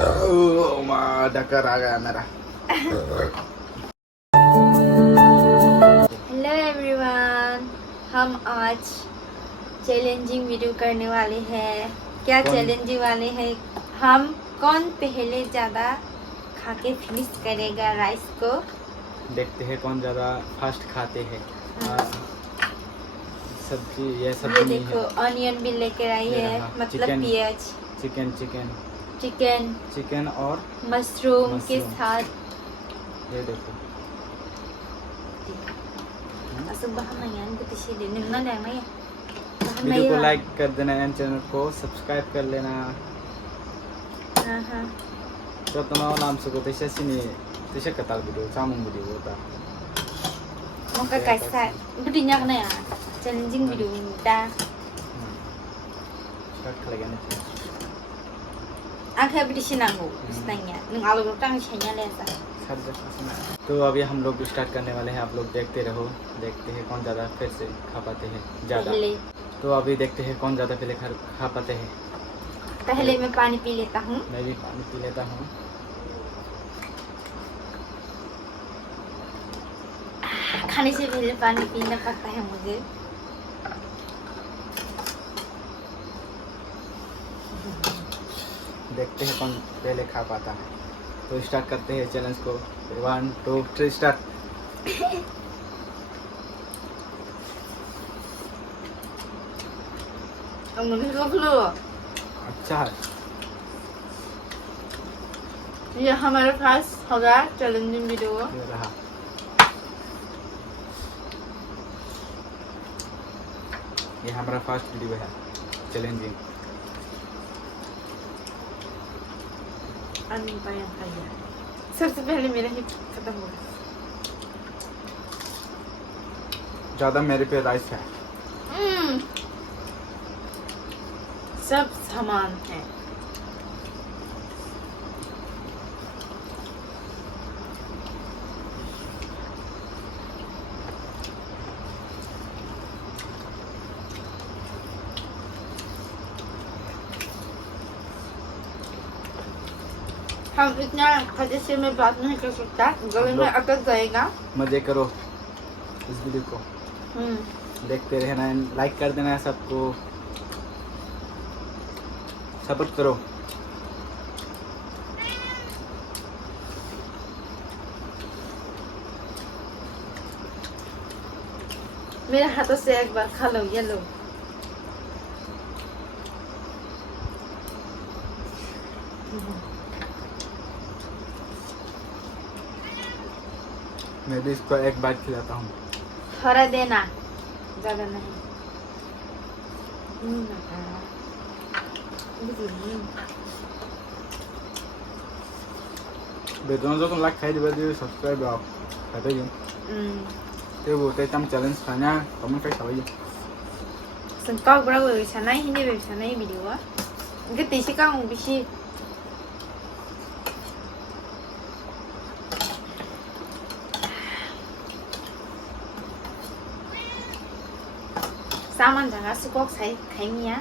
डकर आ गया मेरा। Hello everyone, हम आज चैलेंजिंग वीडियो करने वाले हैं। क्या चैलेंजिंग वाले हैं? हम कौन पहले ज़्यादा खा के फिनिश करेगा राइस को। देखते हैं कौन ज़्यादा फास्ट खाते हैं। सब्जी ये ये देखो ऑनियन भी लेकर आई है, मतलब प्याज। चिकन और मशरूम के साथ। ये देखो वीडियो को लाइक कर देना एंड चैनल को सब्सक्राइब कर लेना। तो तुम्हारा नाम से को तैसे सिनी तैसे कताल वीडियो चामुंग वीडियो होता मौका कैसा बुटी न्याक ना यार चैलेंजिंग वीडियो दा स्टार्ट कर लेंगे। आंखें भी दिशनांगो इसनाइया नों आलू रोटांग छाइया लेसा। तो अभी हम लोग स्टार्ट करने वाले हैं, आप लोग देखते रहो। देखते हैं कौन ज़्यादा फिर से खा पाते हैं ज़्यादा। तो अभी देखते हैं कौन ज़्यादा पहले खा पाते हैं। पहले मैं पानी पी लेता हूँ। मैं भी पानी पी लेता हूँ। खाने से पहले पानी पीना पड़ता है मुझे। देखते हैं कौन पहले खा पाता है। तो स्टार्ट करते हैं चैलेंज को। 1 2 3 स्टार्ट। अच्छा है। ये हमारे पास होगा चैलेंजिंग वीडियो। ये रहा। ये हमारा फर्स्ट वीडियो है चैलेंजिंग। सबसे पहले मेरा ही खत्म हो गया। ज़्यादा मेरे पे राइस है। सब समान है। हम इतना खजे से में बात नहीं कर सकता, गले में अटक जाएगा। मजे करो इस वीडियो को। देखते रहना, लाइक कर देना सबको, सपोर्ट करो। मेरे हाथों से एक बार खा लो, ये लो। मैं भी इसको एक बार खिलाता हूँ। थोड़ा देना, ज़्यादा नहीं। बेदों जो तुम लाइक खाई दिबा दियो सब्सक्राइब आओ खाते हैं। ते वो ते तम चैलेंज खाना कमेंट कर सवाई। संकाव बड़ा वो विचारना ही नहीं विचारना ही वीडियो आ। इनके तीसरे का हूँ बिशी। सामान जगह सुकोक साइ खाइनिया।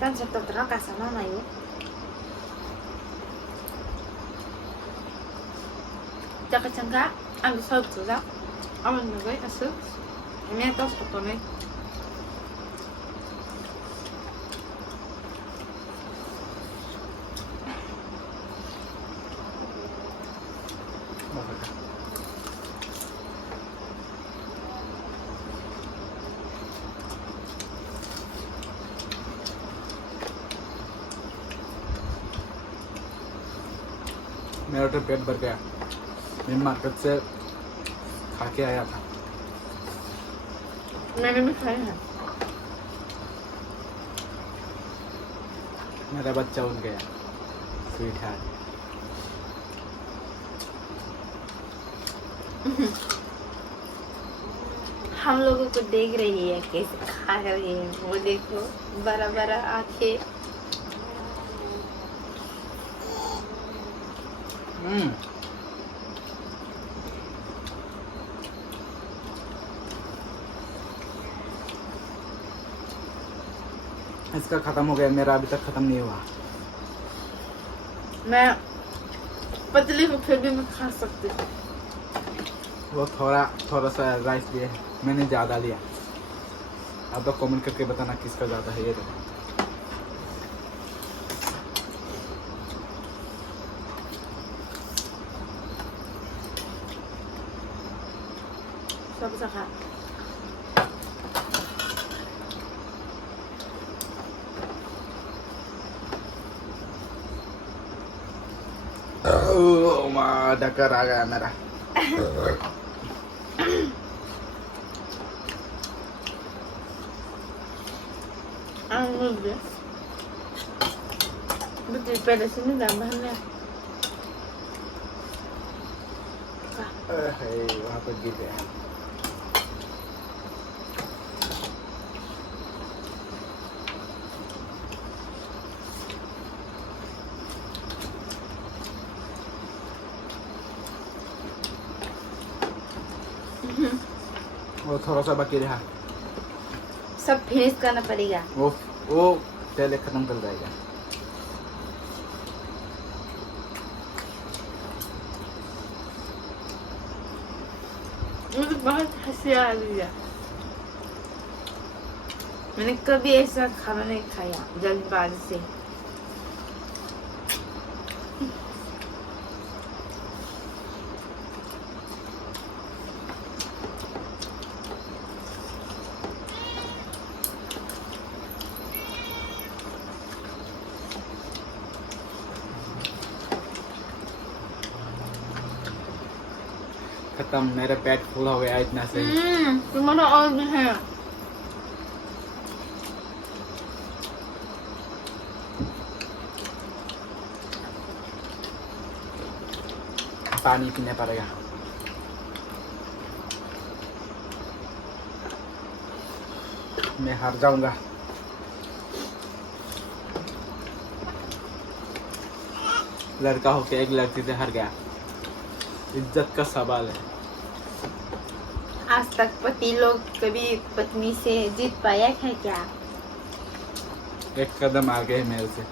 तन सब तो तरह का सामान आयो। जगह चंगा आलू सब चुजा। अमन में गई असु। मैं तो सब तो नहीं। मेरा तो पेट भर गया। मैं मार्केट से खा के आया था। मैंने भी खाया है। मेरा बच्चा उठ गया, स्वीट है। हम लोगों को देख रही है कैसे खा रही है, वो देखो बड़ा बड़ा आंखें। इसका खत्म हो गया, मेरा अभी तक खत्म नहीं हुआ। मैं पतली हूँ फिर भी मैं खा सकती हूँ। वो थोड़ा सा राइस लिए मैंने ज़्यादा लिया। आप लोग कमेंट करके बताना किसका ज़्यादा है। ये देखो सब खा। डकर आ गया मेरा। betul pada sini tambahannya. वहाँ पर गिर गया। वो थोड़ा सा बाकी रहा। सब फिनिश करना पड़ेगा। वो पहले खत्म कर जाएगा। मुझे बहुत हंसी आ रही है। मैंने कभी ऐसा खाना नहीं खाया जल्दबाजी से। खत्म, मेरा पेट फुल हो गया इतना से। तुम्हारा और भी है। पानी पीना पड़ेगा। मैं हार जाऊंगा। लड़का होके एक लड़की से हार गया। इज्जत का सवाल है। आज तक पति लोग कभी पत्नी से जीत पाया है क्या? एक कदम आगे है मेरे से।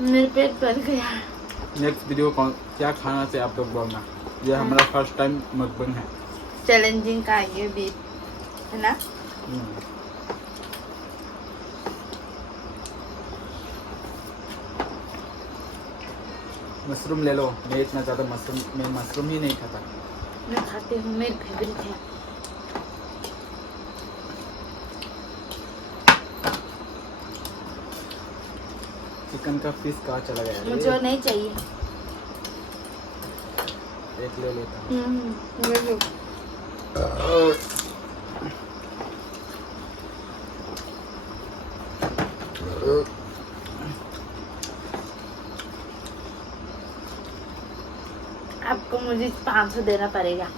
मेरे पेट भर गया। नेक्स्ट वीडियो क्या खाना से आप लोग बोलना। ये हमारा फर्स्ट टाइम मकबंग है। चैलेंजिंग का ये भी है ना। मशरूम ले लो। मैं इतना ज़्यादा मशरूम ही नहीं खाता। मैं खाती हूँ, मेरी फेवरेट है। चिकन का पीस कहाँ चला गया? मुझे नहीं चाहिए। एक ले लेता हूँ। ले लो। आपको मुझे 500 देना पड़ेगा।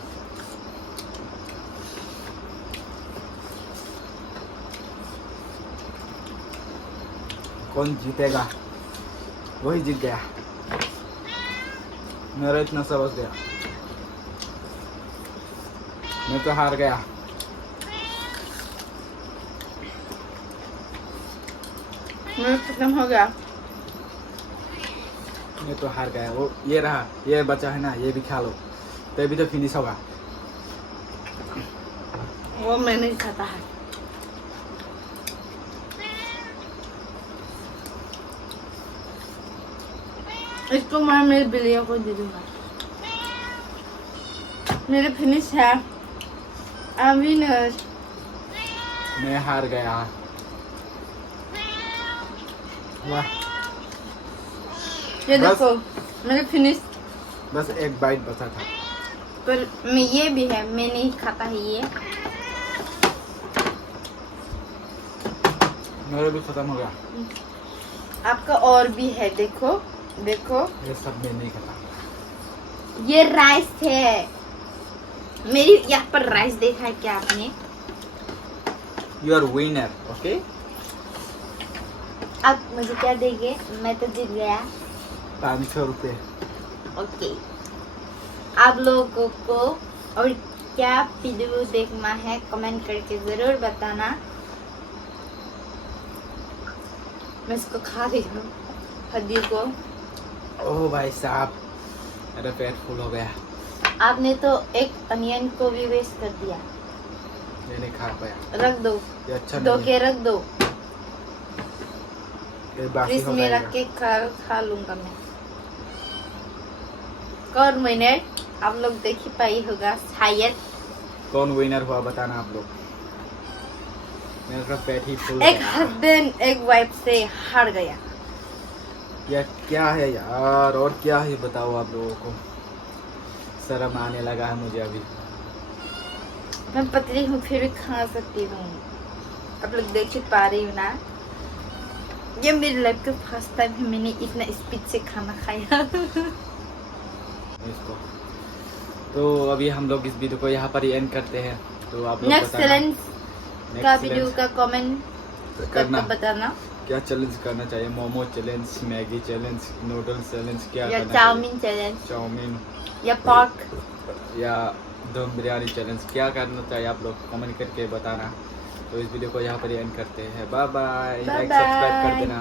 कौन जीतेगा? वही जीत गया। मेरा इतना सा बच गया। मैं तो हार गया। मेरा खत्म हो गया। मैं तो हार गया। वो ये रहा, ये बचा है ना, ये भी खा लो तभी तो फिनिश होगा। वो मैं नहीं खाता है। इसको मैं मेरे बिल्लियों को दे दूंगा। मेरे फिनिश है। विनर। मैं हार गया। वाह, ये बस। देखो मेरे फिनिश। बस एक बाइट बचा था। पर मैं ये भी है, मैं नहीं खाता है ये। मेरा भी खत्म हो गया। आपका और भी है, देखो देखो। ये सब मैं नहीं खाता। ये राइस है। मेरी यहाँ पर राइस देखा है क्या आपने? You are winner. ओके, आप मुझे क्या देंगे? मैं तो जीत गया। 500 रुपये। ओके, आप लोगों को और क्या वीडियो देखना है कमेंट करके जरूर बताना। मैं इसको खा रही हूँ हड्डी को। ओह भाई साहब, मेरा पेट फुल हो गया। आपने तो एक अनियन को भी वेस्ट कर दिया। ये नहीं खा पाया। रख दो, ये अच्छा धो नहीं के रख दो। ये बासी फ्रिज हो में जाएगा। रख के खा लूंगा मैं। कौन विनर आप लोग देख ही पाई होगा शायद। कौन विनर हुआ बताना आप लोग। मेरा पेट ही फुल हो एक गया। हस्बैंड एक वाइफ से हार गया। यह क्या है यार, और क्या है बताओ आप लोगों को। शर्म आने लगा है मुझे अभी। मैं पतली हूँ फिर भी खा सकती हूँ। आप लोग देख ही पा रही हूँ ना। ये मेरी लाइफ का फर्स्ट टाइम है मैंने इतना स्पीड से खाना खाया। इसको तो अभी हम लोग इस वीडियो को यहाँ पर ही एंड करते हैं। तो आप लोग नेक्स्ट बताना चैलेंज का next वीडियो challenge का कमेंट करना। करके बताना। क्या चैलेंज करना चाहिए? Momo challenge, Maggi challenge, noodles challenge, क्या या करना चाउमीन चैलेंज चाहिए? चाउमीन या पर्क या दम बिरयानी चैलेंज, क्या करना चाहिए आप लोग कमेंट करके बताना। तो इस वीडियो को यहाँ पर ही एंड करते हैं। बाय बाय, लाइक सब्सक्राइब कर देना।